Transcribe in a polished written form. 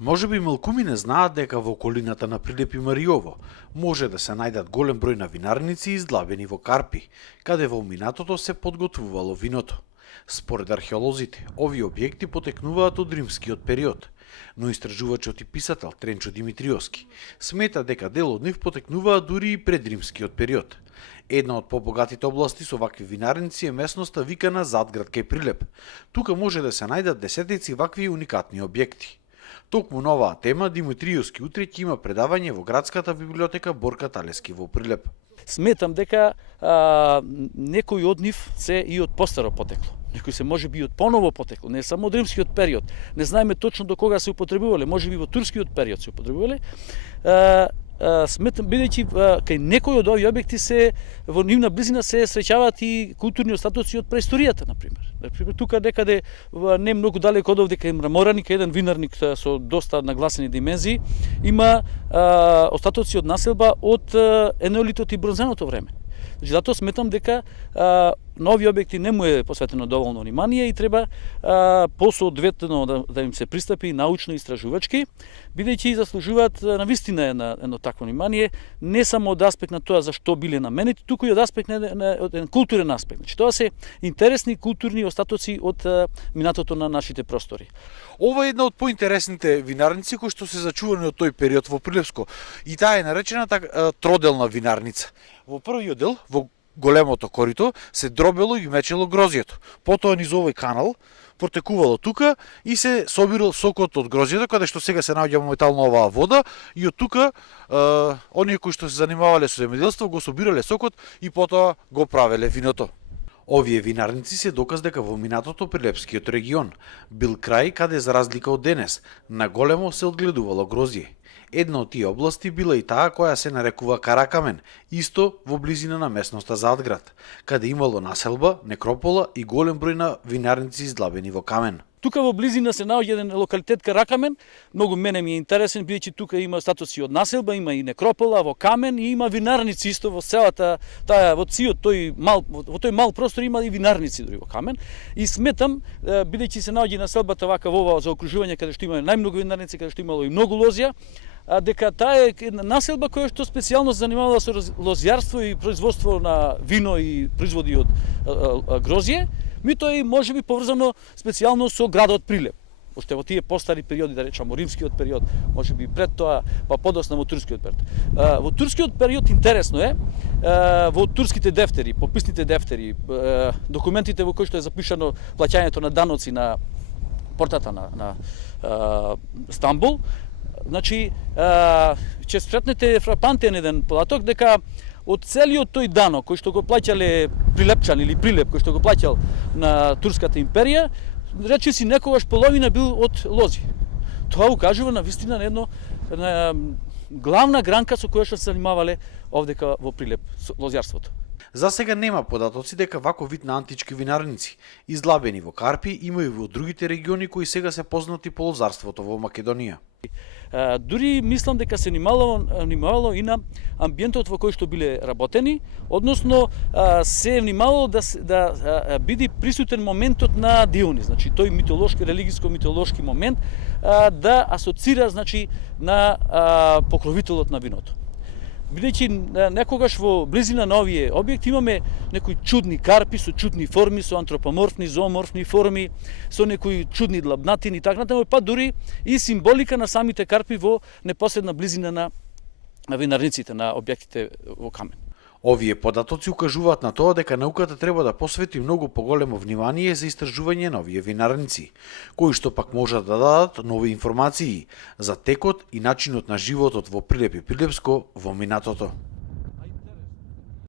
Можеби малкуми не знаат дека во околината на Прилеп има риово. Може да се најдат голем број на винарници издлабени во карпи, каде во минатото се подготвувало виното. Според археолозите, овие објекти потекнуваат од римскиот период, но истражувачот и писател Тренчо Димитриовски смета дека дел од нив потекнуваат дури и пред римскиот период. Една од побогатите области со вакви винарници е местноста викана Задград кај Прилеп. Тука може да се најдат десетици вакви уникатни објекти. Токму на оваа тема Димитриовски утре ќе има предавање во градската библиотека Борка Талески во Прилеп. Сметам дека некои од нив се и од постаро потекло. Некои се може би и од поново потекло, не само од римскиот период. Не знаеме точно до кога се употребувале, може би во турскиот период се употребувале. Сметам, бидејќи кај некои од овие објекти се во нивна близина се среќаваат и културни остатоци од преисторијата, например. Например, тука некаде не многу далеко од овде кај Мрамораник, еден винарник со доста нагласени димензии, има остатоци од населба од енеолитот и бронзаното време. Значи, затоа сметам дека на овие објекти не му е посветено доволно внимание и треба посоодветно да им се пристапи научно истражувачки, бидејќи заслужуваат навистина едно такво внимание, не само од аспект на тоа зашто биле наменети, туку и од аспект на еден културен аспект. Значи, тоа се интересни културни остатоци од минатото на нашите простори. Ова е една од поинтересните винарници кои што се зачувани од тој период во Прилепско. И таа е наречена троделна винарница. Во првиот дел, во големото корито, се дробело и мечело грозјето. Потоа низ овој канал протекувало тука и се собирал сокот од грозјето, каде што сега се наоѓа моментално оваа вода, и од тука оние кои што се занимавале со земјоделство го собирале сокот и потоа го правеле виното. Овие винарници се доказ дека во минатото Прилепскиот регион бил крај каде, за разлика од денес, на големо се одгледувало грозје. Една од тие области била и таа која се нарекува Каракамен, исто во близина на местноста Задград, каде имало населба, некропола и голем број на винарници издлабени во камен. Тука во близина се наоѓа еден локалитет Каракамен, многу мене ми е интересен, бидејќи тука има статуси од населба, има и некропола во камен и има винарници исто во целата таа во тој мал простор има и винарници дури во камен. И сметам, бидејќи се наоѓа населбата вака во ова заокружување каде што има најмногу винарници, каде што имало и многу лозја, дека таа е една населба која што специјално се занимавала со лозјарство и производство на вино и производи од грозје, меѓутоа и можеби поврзано специјално со градот Прилеп. Уште во тие постари периоди, да речеме, римскиот период, можеби пред тоа, па подоцна во турскиот период. Во турскиот период интересно е, во турските дефтери, пописните дефтери, документите во кои што е запишано плаќањето на даноци на портата на Стамбул, значи, ќе сретнете фрапантен еден податок дека од целиот тој данок кој што го плаќале прилепчан или Прилеп, кој што го плаќал на турската империја, речиси некогаш половина бил од лози. Тоа укажува на вистина на едно главна гранка со која што се занимавале овдека во Прилеп, со лозјарството. За сега нема податоци дека вако вид на антички винарници, издлабени во карпи, има и во другите региони кои сега се познати по лозарството во Македонија. Дури мислам дека се внимавало и на амбиентот во кој што биле работени, односно се внимавало да биде присутен моментот на Дионис, значи тој митолошки, религиско-митолошки момент да асоцира, значи, на покровителот на виното. Бидејќи некогаш во близина на овие објекти имаме некои чудни карпи со чудни форми, со антропоморфни, зооморфни форми, со некои чудни длабнатини, така натаму, па дури и символика на самите карпи во непосредна близина на винарниците, на објектите во камен. Овие податоци укажуваат на тоа дека науката треба да посвети многу поголемо внимание за истражување на овие винарници, кои што пак можат да дадат нови информации за текот и начинот на животот во Прилеп и Прилепско во минатото.